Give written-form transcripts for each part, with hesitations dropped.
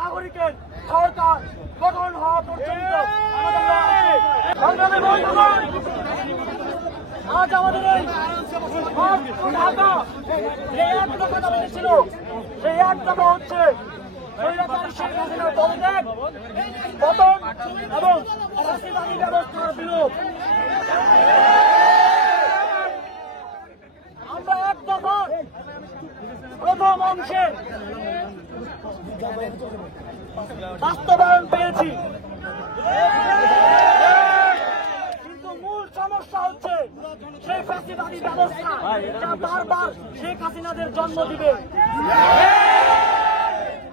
নাগরিকের সরকার গঠন হওয়া পর্যন্ত আমাদের সংগ্রামী বন্ধুগণ, আজ আমাদের এই ঢাকা যে এক দফা দাবি ছিল, সেই এক দফা হচ্ছে স্বৈরাচারী শেখ হাসিনার পদত্যাগ, পতন এবং ফ্যাসিবাদী ব্যবস্থার বিলোপ। আমরা এক দফা প্রথম অংশের বাস্তবায়ন পেয়েছি, কিন্তু মূল সমস্যা হচ্ছে সেই ফ্যাসিবাদী ব্যবস্থা যা বারবার শেখ হাসিনাদের জন্ম দিবে।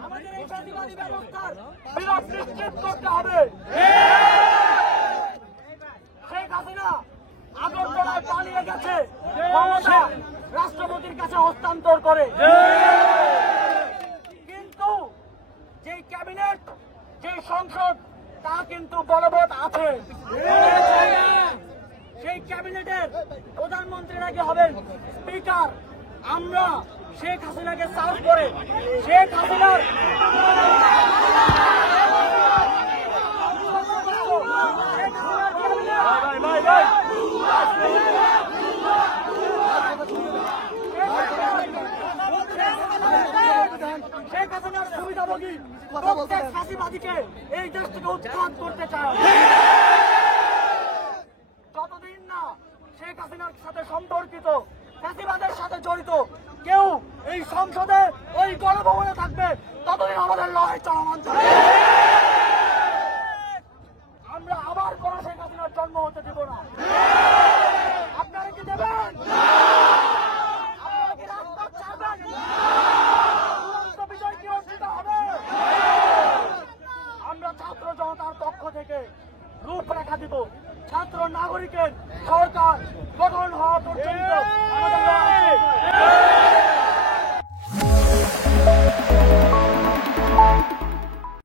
আমাদের এই ফ্যাসিবাদী ব্যবস্থার বিলোপ নিশ্চিত করতে হবে। শেখ হাসিনা আগরতলায় পালিয়ে গেছে, ক্ষমতা রাষ্ট্রপতির কাছে হস্তান্তর করে, কিন্তু যে ক্যাবিনেট, যে সংসদ তা কিন্তু বলবৎ আছে। সেই ক্যাবিনেটের প্রধানমন্ত্রী নাকি হবেন স্পিকার। আমরা শেখ হাসিনাকে সার্ভ করে শেখ হাসিনার শেখ হাসিনার সুবিধাভোগী প্রত্যেক ফাঁসিবাদীকে এই দেশ থেকে উৎখাত করতে চায়। যতদিন না শেখ হাসিনার সাথে সম্পর্কিত ফ্যাসিবাদের সাথে জড়িত কেউ এই সংসদে ওই গণভবনে থাকবে, ততদিন আমাদের লড়াই চলমান থাকবে। আমরা আবার কোন শেখ হাসিনার জন্ম হতে দেব না। আপনারা কি দেবেন? আপনারা কি রাজপথ ছাড়বেন? চূড়ান্ত বিজয় কি অর্জিত হবে? আমরা ছাত্র জনতার পক্ষ থেকে রূপরেখা দিব। ছাত্র নাগরিকের সরকার গঠন হওয়া পর্যন্ত আমাদের লড়াই